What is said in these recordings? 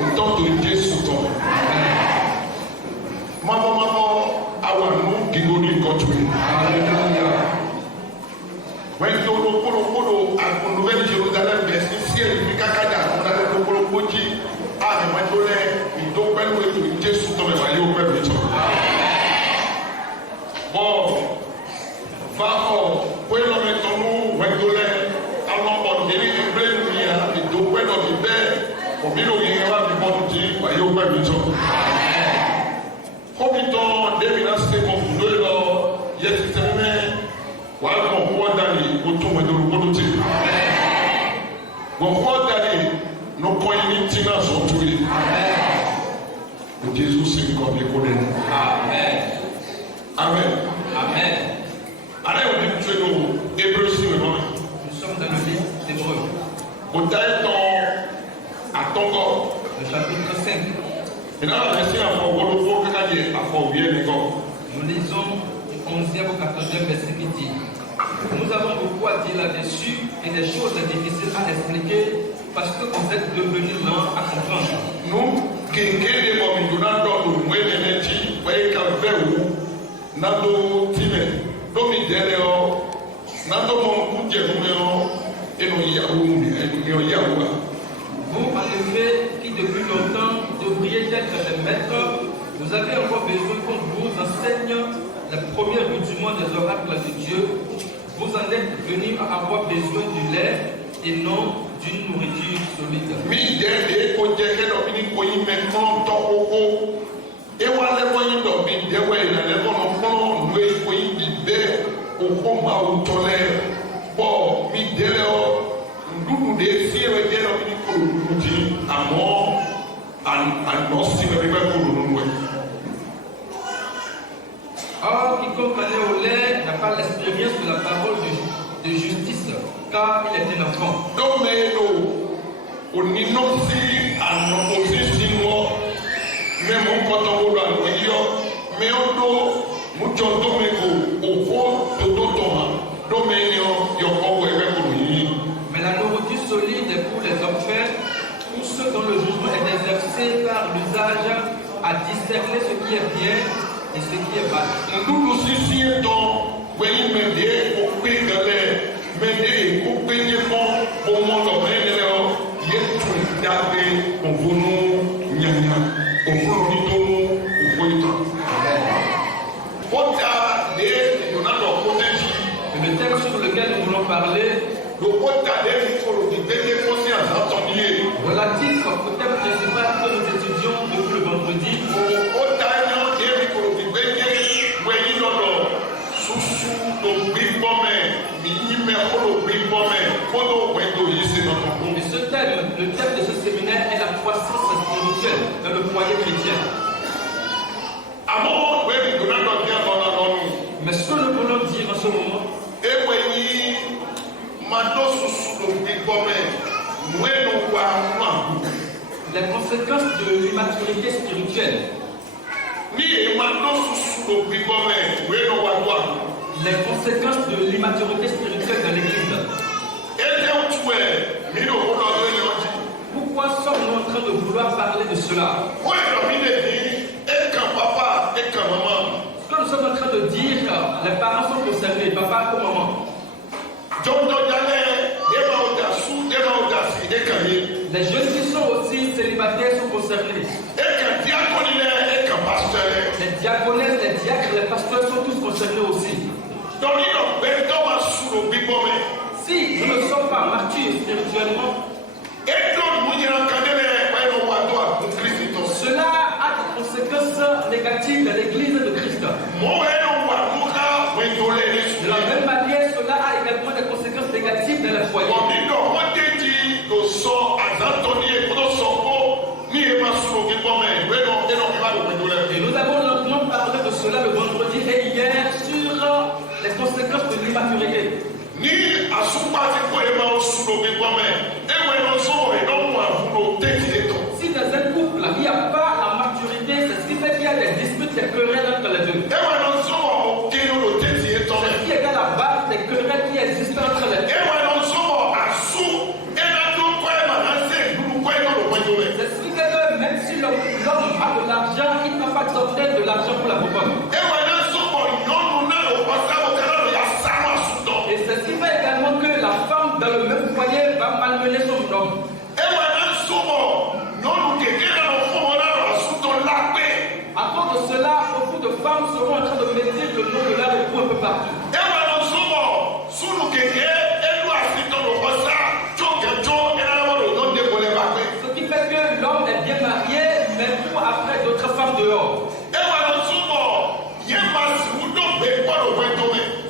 Autant de Jésus ton. Maman, awanu gigoni kotwe. When you go à Nouvelle Jérusalem, mais ciel, il y a Kakada, on a le polo pochi, ah, mais moi, il doit pas nous Jésus ton mais au peuple. Bon, va pour le mettre nous, when you allons on délire une vraie lumière, il doit pas nous dire, pour bien nous y avoir du bon outil, voyez au peuple. Comme il t'en déminance, c'est mon boulot, il y a des termes. Voilà mon roi d'aller, autour de l'autre. Mon roi d'aller, nos coïnitinas sont tués. Jésus, c'est comme les connaît. Amen. Amen. Amen. Allez, on dit que nous, Hébreux, nous sommes dans le livre d'Hébreux. Au temps à ton corps. Le chapitre 5. Maintenant, merci à mon roi de nous lisons du 11e au 14e verset qui dit: nous avons beaucoup à dire là-dessus et des choses difficiles à expliquer parce que vous êtes devenus lents à comprendre. Nous, vous, en effet, qui depuis longtemps devriez être des maîtres, vous avez encore besoin qu'on vous enseigne les premiers rudiments des oracles de Dieu. Vous en êtes venus à avoir besoin du lait et non d'une nourriture solide. Or, quiconque allait au lait n'a pas l'expérience de la parole de justice, car il est un enfant. Mais la nourriture solide est pour les enfants, pour ceux dont le jugement est exercé par l'usage à discerner ce qui est bien et ce qui est mal. Le thème sur lequel nous voulons parler, relatif au thème principal que nous étudions depuis le vendredi, et ce thème, le thème de ce séminaire est la croissance spirituelle dans le foyer chrétien. Mais ce que nous voulons dire en ce moment, les conséquences de l'immaturité spirituelle. Les conséquences de l'immaturité spirituelle dans l'Église. Pourquoi sommes-nous en train de vouloir parler de cela? Ce que nous sommes en train de dire, les parents sont concernés, papa comme maman. Les jeunes qui sont aussi célibataires sont concernés. Les diaconesses, les diacres, les pasteurs sont tous concernés aussi. Si nous ne sommes pas matures spirituellement, cela a des conséquences négatives dans l'Église de Christ. De la même manière, cela a également des conséquences négatives dans le foyer. Et nous avons longuement parlé de cela le vendredi et hier sur les conséquences de l'immaturité. Si dans un couple il n'y a pas la maturité, c'est ce qui fait qu'il y a des disputes, des querelles entre les deux. C'est ce qui est à la base des querelles qui existent entre les deux. C'est ce qui fait que l'argent pour la bourbonne. Et c'est ce qui fait également que la femme dans le même foyer va malmener son homme. À cause de cela, beaucoup de femmes seront en train de médire le nom de leur époux un peu partout. Ce qui fait que l'homme est bien marié, mais pour après d'autres femmes dehors.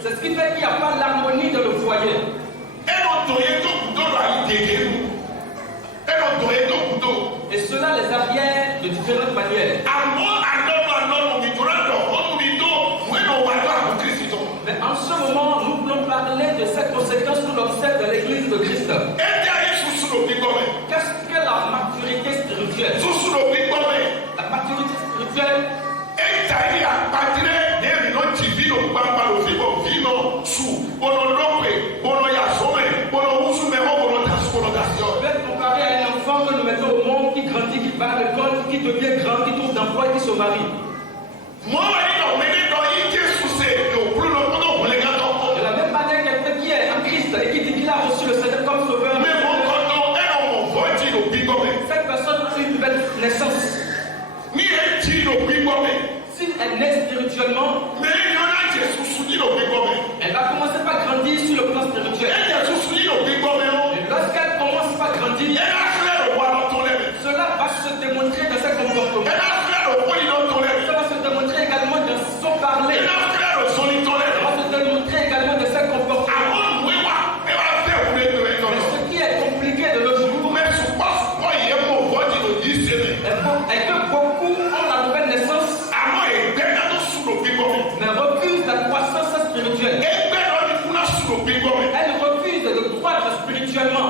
C'est ce qui fait qu'il n'y a pas l'harmonie dans le foyer. Et cela les arrière de différentes manières. Mais en ce moment, nous voulons parler de cette conséquence que l'on observe dans l'église de Christ. Qu'est-ce que la maturité spirituelle? La maturité spirituelle peut être comparée à un enfant que nous mettons au monde qui grandit, qui va à l'école, qui devient grand, qui trouve d'emploi et qui se marie. De la même manière, quelqu'un qui est en Christ et qui dit qu'il a reçu le Seigneur comme sauveur, cette personne a une nouvelle naissance. Si elle naît spirituellement, elle va commencer par grandir sur le plan spirituel. Et lorsqu'elle commence par grandir, cela va se démontrer dans ses comportements. Ça va se démontrer également dans son parler. Ça va se démontrer également dans ses comportements. Mais ce qui est compliqué de nos jours est que beaucoup ont la nouvelle naissance, mais refusent la croissance spirituelle. Elles refusent de croître spirituellement.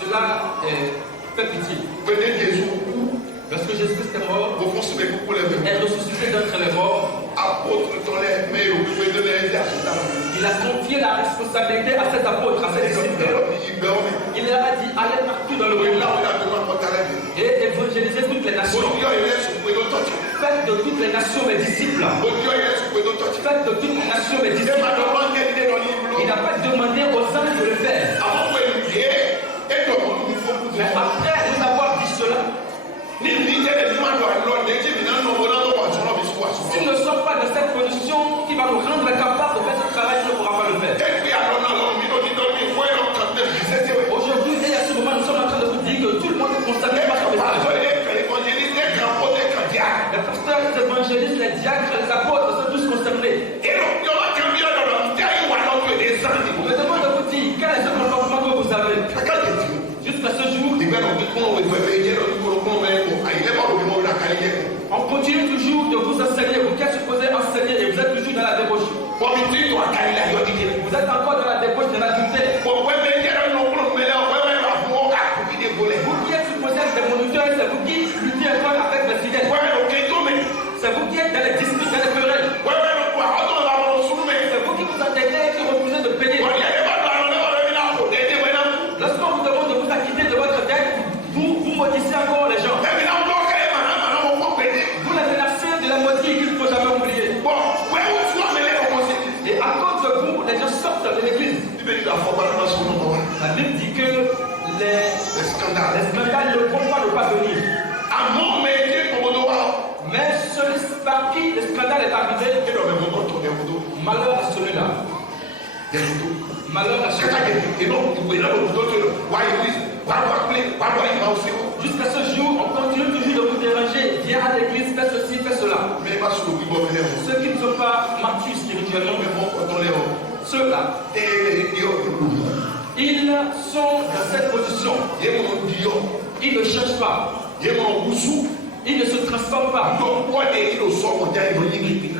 Cela fait pitié. Parce que Jésus est mort et ressuscité d'entre les morts. Il a confié la responsabilité à cet apôtre, à cet disciple. Il leur a dit, allez partout dans le monde et évangélisez toutes les nations. Faites de toutes les nations mes disciples. Faites de toutes les nations mes disciples. Il n'a pas demandé aux anges de le faire. Mais après nous avoir dit cela, s'ils ne sont pas dans cette position qui va nous rendre capables de faire ce travail, il ne pourra pas le faire. Aujourd'hui, et à ce moment, nous sommes en train de vous dire que tout le monde est concerné par ce message. Les pasteurs, les évangélistes, les diacres, les apôtres sont tous concernés. Je me demande de vous dire, quel est ce comportement que vous avez jusqu'à ce jour? On continue toujours de vous enseigner, vous qui êtes supposé enseigner et vous êtes toujours dans la débauche. Vous êtes encore dans la débauche de l'adultère. Vous qui êtes supposé être des moniteurs, c'est vous qui luttez encore avec les fidèles. C'est vous qui êtes dans les disputes, dans les querelles. C'est vous qui vous entêtez et qui refusez de payer. Lorsqu'on vous demande de vous acquitter de votre dette, vous maudissez encore les gens. Vous les menacez de la maudit qu'il ne faut jamais oublier. Et à cause de vous, les gens sortent de l'église. La Bible dit que les scandales ne vont pas ne pas venir. Mais celui par qui le scandale est arrivé, malheur à celui-là. Malheur à celui-là. Jusqu'à ce jour, on continue toujours de vous déranger. Viens à l'église, fais ceci, fais cela. Ceux qui ne sont pas matures spirituellement, ceux-là, ils sont dans cette position. Ils ne cherchent pas. Ils ne se transforment pas.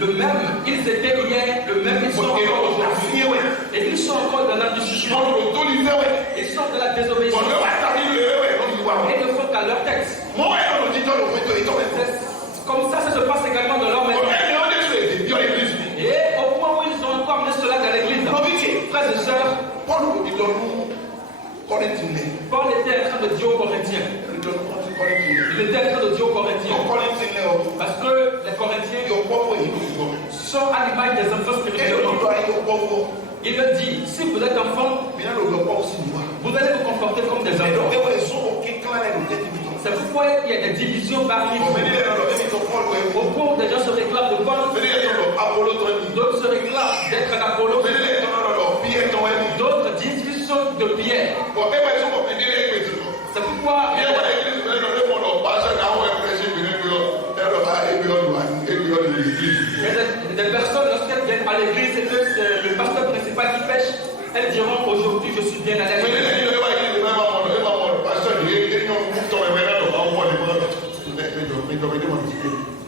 Le même, ils étaient hier, le même, ils sont encore aujourd'hui. Et ils sont encore dans la discussion. Ils sont dans la désobéissance. Et ne font qu'à leur texte. Comme ça se passe également dans leur maison. Et au point où ils ont encore amené cela dans l'église. Frères et sœurs, Paul était en train de dire aux Corinthiens. Il était en train de dire aux Corinthiens. Parce que les Corinthiens sont à l'image des enfants spirituels. Il leur dit, si vous êtes enfant, vous allez vous comporter comme des enfants. C'est pourquoi il y a des divisions parmi vous. Au cours, des gens se réclament de Paul. D'autres se réclament d'être un Apollo. D'autres disent qu'ils sont de Pierre. C'est pourquoi il y a des personnes, lorsqu'elles viennent à l'église et que c'est le pasteur principal qui pêche, elles diront aujourd'hui je suis bien à l'église.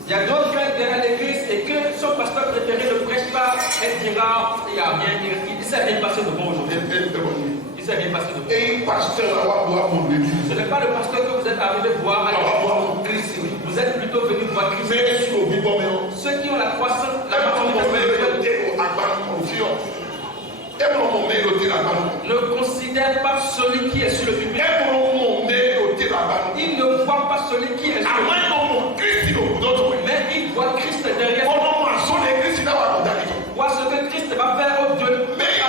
Il y a d'autres qui viennent à l'église et que son pasteur préféré ne prêche pas, elle dira il n'y a rien, il s'est rien passé de bon aujourd'hui. Il s'est rien passé de bon. Ce n'est pas le pasteur que vous êtes arrivé voir à l'église. Vous êtes plutôt venu voir Christ. Ceux qui ont la croissance, la maturité spirituelle, ne considère pas celui qui est sur le public. Il ne voit pas celui qui est sur le public. Mais il voit Christ derrière. Voit ce que Christ va faire au Dieu.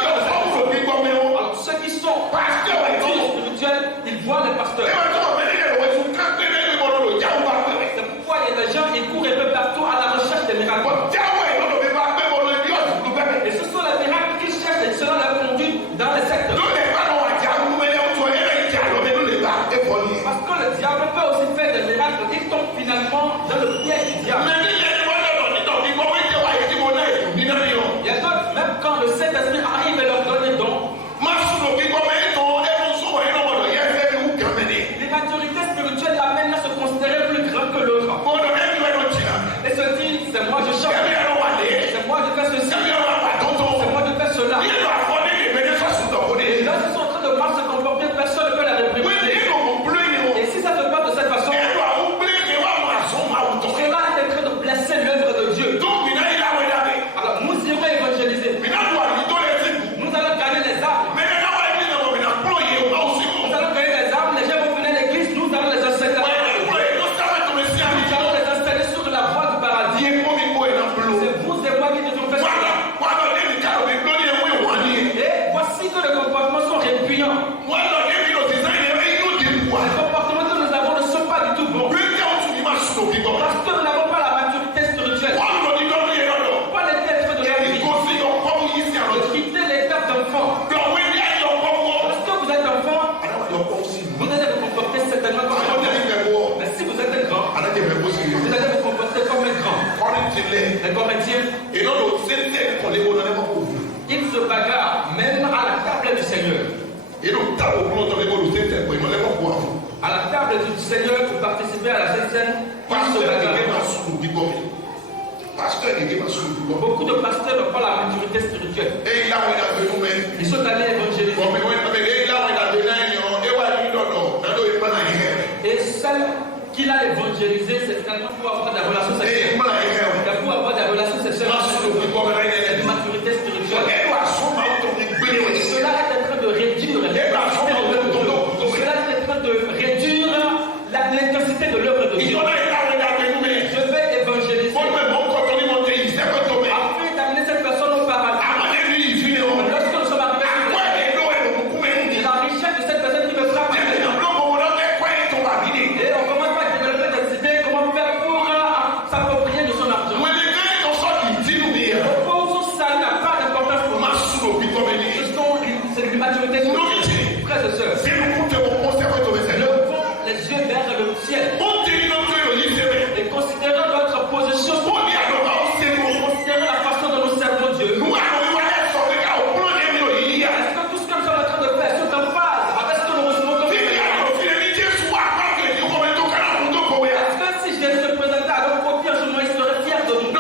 Alors, ceux qui sont spirituels, ils voient les pasteurs. C'est pourquoi il y a des gens qui courent un peu partout à la recherche des miracles. Et ce sont les miracles qu'ils cherchent et cela leur conduit dans les sectes. Parce que le diable peut aussi faire des miracles. Il tombe Les Corinthiens, ils se bagarrent même à la table du Seigneur. À la table du Seigneur, pour participer à la Sainte Seine, ils se bagarrent. Beaucoup de pasteurs n'ont pas la maturité spirituelle. Ils sont allés évangéliser. Et celle qu'il a évangélisé, c'est seulement pour avoir des relations sexuelles. Pour avoir des relations sexuelles, c'est une maturité spirituelle. Et cela est en train de réduire l'intensité de l'œuvre de Dieu. Je vais évangéliser. Afin d'amener cette personne au paradis. Lorsque nous sommes arrivés, la richesse de cette personne qui me frappe. Et on commence à développer des idées, comment faire pour s'approprier de son argent. Les pauvres, ça n'a pas d'importance pour moi. C'est une maturité. Frères et sœurs, les yeux vers le ciel. Et considérant notre position, considérant la façon dont nous servons Dieu. Est-ce que tout ce que nous sommes en train de faire est en phase avec ce que nous recevons comme Est-ce que si Jésus se présentait à notre côté en ce moment, il serait fier de nous?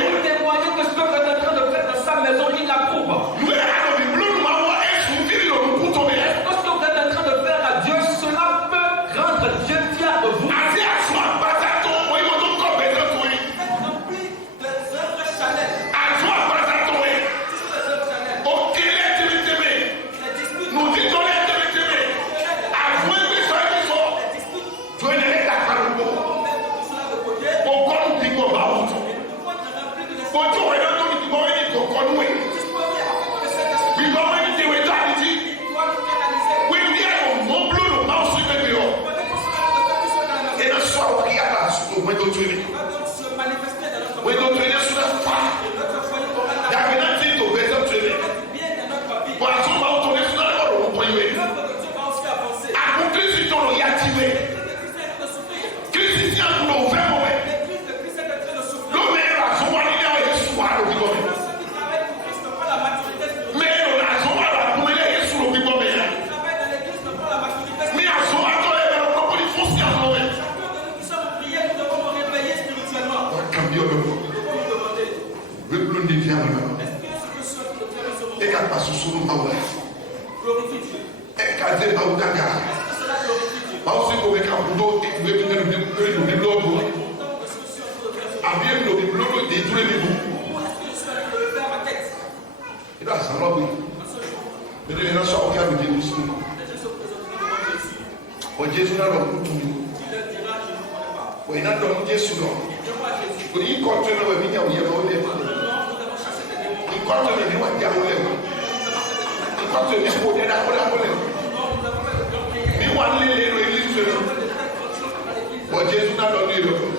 Pour témoigner que ce que vous êtes en train de faire dans sa maison, il l'approuve.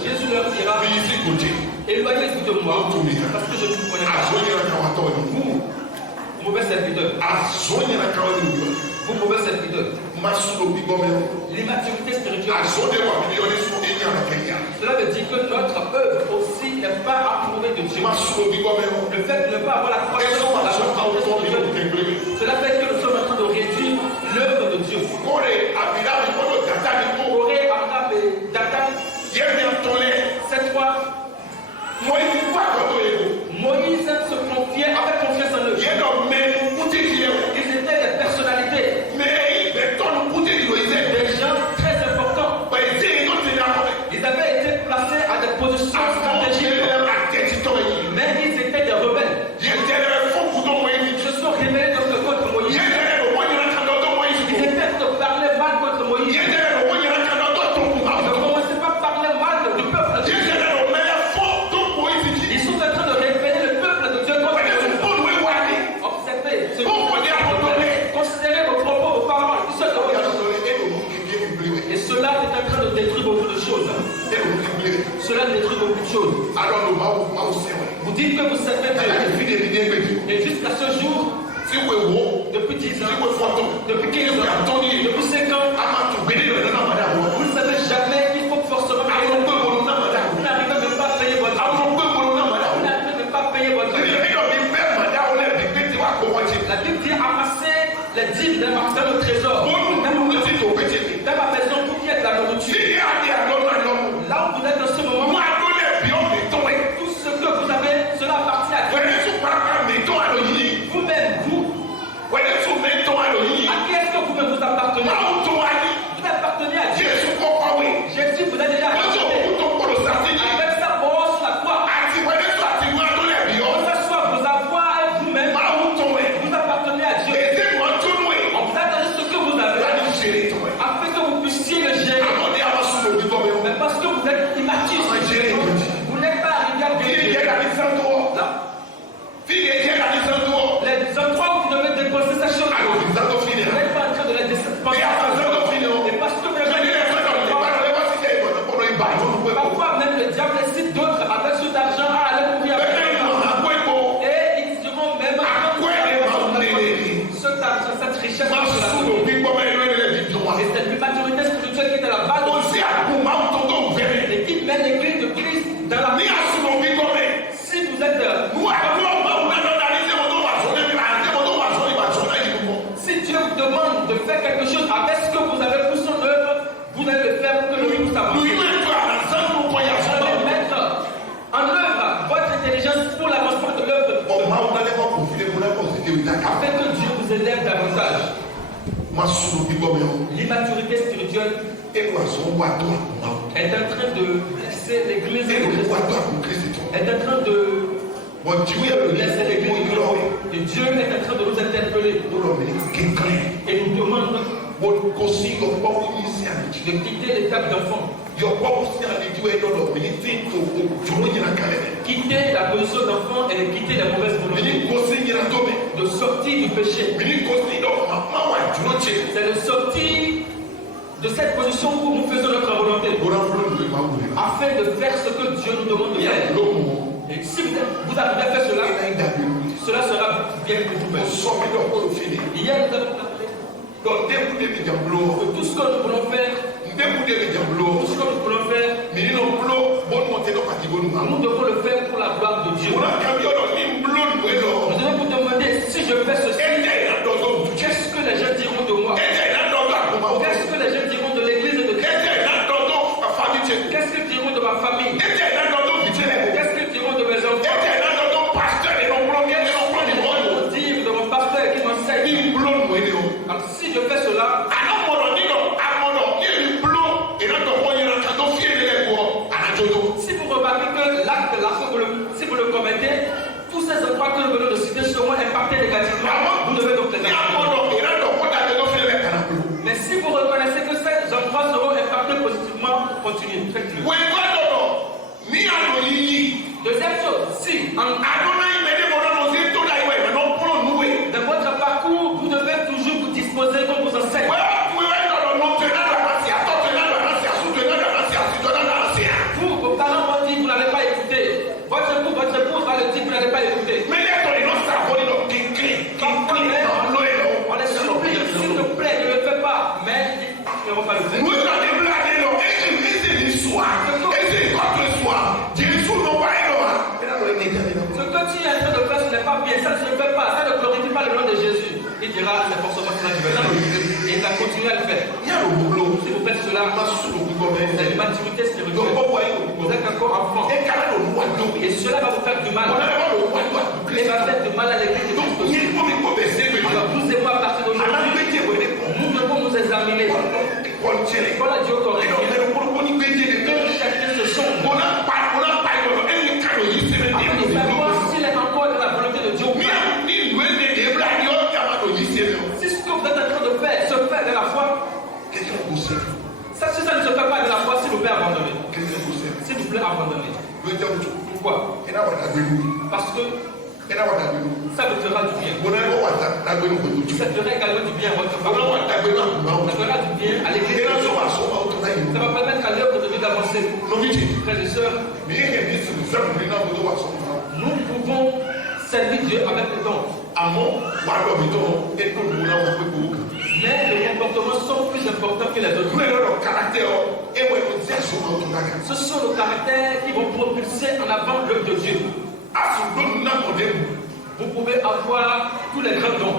Jésus leur dira, éloignez-vous de moi, parce que je ne vous connais pas. Vous, mauvais serviteur. Vous, mauvais serviteur. L'immaturité spirituelle. Cela veut dire que notre œuvre aussi n'est pas approuvée de Dieu. Le fait de ne pas avoir la croissance de la maturité spirituelle, cela fait que nous sommes en train de réduire l'œuvre de Dieu. Cette fois, Moïse se confiait avec confiance en eux. Ils étaient des personnalités, des gens très importants. Ils avaient été placés à des positions stratégiques, mais ils étaient des rebelles. Ils se sont révélés contre Moïse. Ils étaient de parler mal contre Moïse. Cela détruit beaucoup de choses. Vous dites que vous savez Dieu. Et jusqu'à ce jour, depuis 10 ans, depuis 15 ans, depuis 5 ans, vous ne savez jamais qu'il faut forcément aller Et cette maturité spirituelle qui est à la base et qui mène l'église de Christ dans la vie. Si vous êtes si Dieu vous demande de faire quelque chose avec ce que vous avez poussé en œuvre, vous allez le faire pour que le puisse avancer. Vous allez mettre en œuvre votre intelligence pour l'avancement de l'œuvre afin que Dieu vous élève davantage. L'immaturité spirituelle est en train de blesser l'église de Christ. Est en train de blesser l'église de Christ. Et Dieu est en train de nous interpeller et nous demande de quitter l'étape d'enfant. Quitter la position d'enfant et quitter la mauvaise volonté. De sortir du péché. C'est de sortir de cette position où nous faisons notre volonté. Afin de faire ce que Dieu nous demande de faire. Et si vous arrivez à faire cela, cela sera bien pour vous. Hier, nous avons parlé que tout ce que nous voulons faire, nous devons le faire pour la gloire de Dieu. Nous devons vous demander si je fais ceci, qu'est-ce que les gens diront de moi? Qu'est-ce que les gens diront de l'église de Christ? Qu'est-ce qu'ils diront de ma famille? Qu'est-ce qu'ils diront de mes enfants? Qu'est-ce qu'ils vont dire de mon pasteur qui m'enseigne? Alors, si je fais cela, si vous remarquez que l'acte, si vous le commettez, tous ces endroits que nous venons de citer seront impactés négativement. Vous devez donc les appliquer. Mais si vous reconnaissez que ces endroits seront impactés positivement, continuez, faites-le. Deuxième chose, si dans votre parcours, vous devez toujours vous disposer comme vous enseigne. Vous, vos parents vont dire que vous n'allez pas écouter. Votre épouse va le dire que vous n'allez pas écouter. On les supplie, s'il te plaît, ne le fais pas. Mais ils ne vont pas le faire. Ce que tu es en train de faire, ce n'est pas bien. Ça ne se fait pas. Ça ne glorifie pas le nom de Jésus. Il dira, c'est forcément que tu vas. Et il va continuer à le faire. Si vous faites cela, c'est une maturité spirituelle. Vous êtes encore enfant. Et cela va vous faire du mal. Et va faire du mal à l'église. Alors vous et moi, à partir d'aujourd'hui, nous devons nous examiner. Voilà Dieu correct. Que chacun se songe. Afin de savoir s'il est encore dans la volonté de Dieu ou pas. Si ce que vous êtes en train de faire se fait de la foi, ça, si ça ne se fait pas de la foi, s'il vous plaît, abandonnez. S'il vous plaît, abandonnez. Pourquoi? Parce que ça vous fera du bien. Ça fera également du bien à votre famille. Ça fera du bien à l'église. Ça va permettre à l'œuvre de Dieu d'avancer. Frères et sœurs, nous pouvons servir Dieu avec le don. Mais les comportements sont plus importants que les autres. Ce sont nos caractères qui vont propulser en avant l'œuvre de Dieu. Vous pouvez avoir tous les grands dons.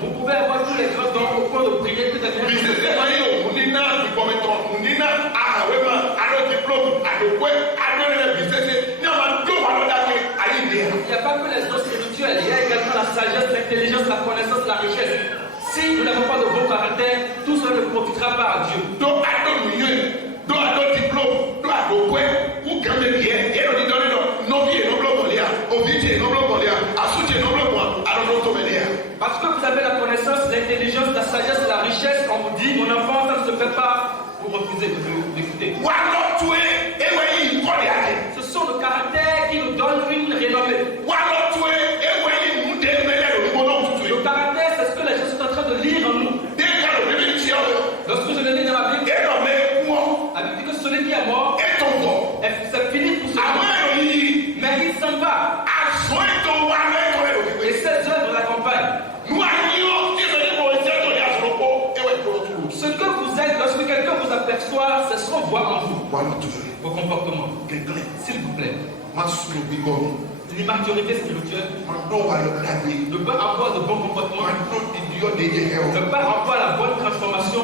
Vous pouvez avoir tous les grands dons au point de prier que quelqu'un. Il n'y a pas que les dons spirituels, il y a également la sagesse, l'intelligence, la connaissance, la richesse. Si nous n'avons pas de bon caractère, tout cela ne profitera pas à Dieu. Parce que vous avez la connaissance, l'intelligence, la sagesse, la richesse, on vous dit, mon enfant, ça ne se fait pas, vous refusez d'écouter. Ce sont nos caractères qui nous donnent une renommée. Le caractère, c'est ce que les gens sont en train de lire en nous. Lorsque je le lis dans la Bible, la Bible dit que celui qui est mort, c'est fini pour celui. Mais il s'en va. Et ses œuvres l'accompagnent. qu'on voit en vous, vos comportements, s'il vous plaît, l'immaturité spirituelle, ne pas avoir de bons comportements, ne pas avoir la bonne transformation,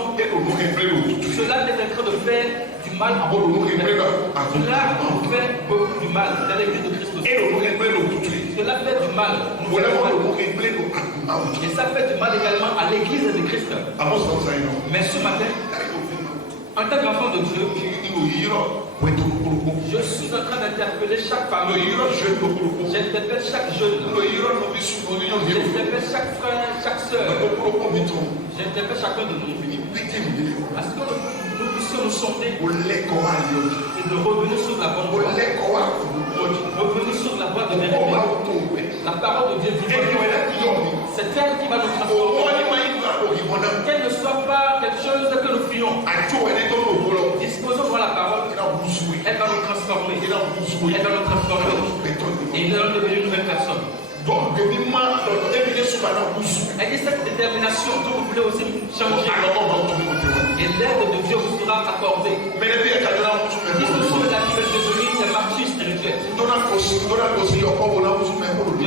cela est en train de faire du mal à beaucoup de personnes. Cela nous fait beaucoup du mal dans l'église de Christ aussi. Cela fait du mal. Et ça fait du mal également à l'église de Christ. Mais ce matin, en tant qu'enfant de Dieu, je suis en train d'interpeller chaque famille. J'interpelle chaque jeune. J'interpelle chaque frère, chaque soeur. J'interpelle chacun de nous. Parce que nous puissions nous sonder et de revenir sur la bonne voie. Revenir sur la voie de vérité. La parole de Dieu vivant. C'est elle qui va nous transformer. Qu'elle ne soit pas quelque chose que nous fuyons. Disposons devant la parole. Elle va nous transformer. Elle va nous transformer. Et nous allons devenir une nouvelle personne. Avec cette détermination que vous voulez aussi changer. Et l'aide de Dieu vous sera accordée. Qui se sont la vie de devenir des martyrs spirituels. Je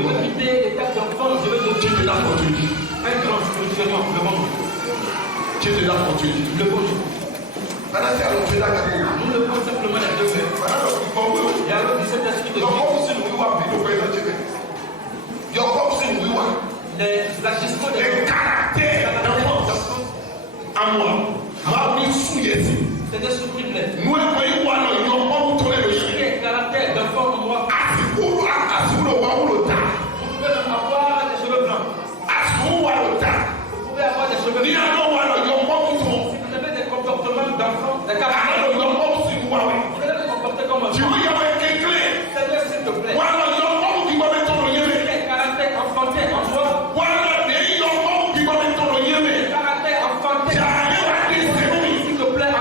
veux quitter l'état d'enfant. Je veux devenir un grand spirituellement. Le bon Dieu. Le bon Dieu. Nous le prenons simplement les deux mains. Et alors, dit cet esprit de Dieu. L'agissement des caractères d'enfant à moi, c'est des supprimes. Les caractères d'enfant en moi. Vous pouvez même avoir des cheveux blancs. Vous pouvez avoir des cheveux blancs. Si vous avez des comportements d'enfant, des caractères vous allez vous comporter comme un enfant. Seigneur, s'il te plaît. Enfantin en toi. Caractère enfantin. S'il te plaît.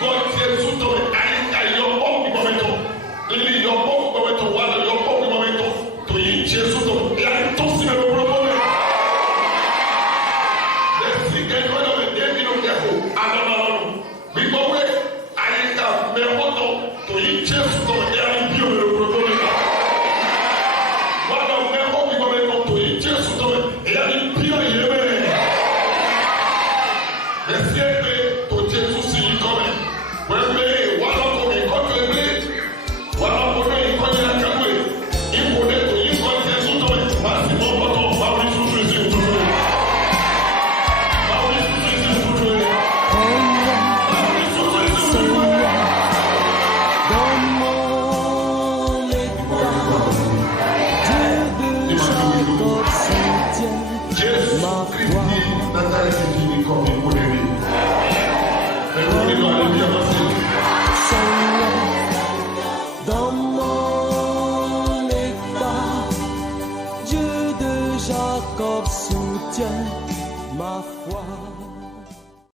God,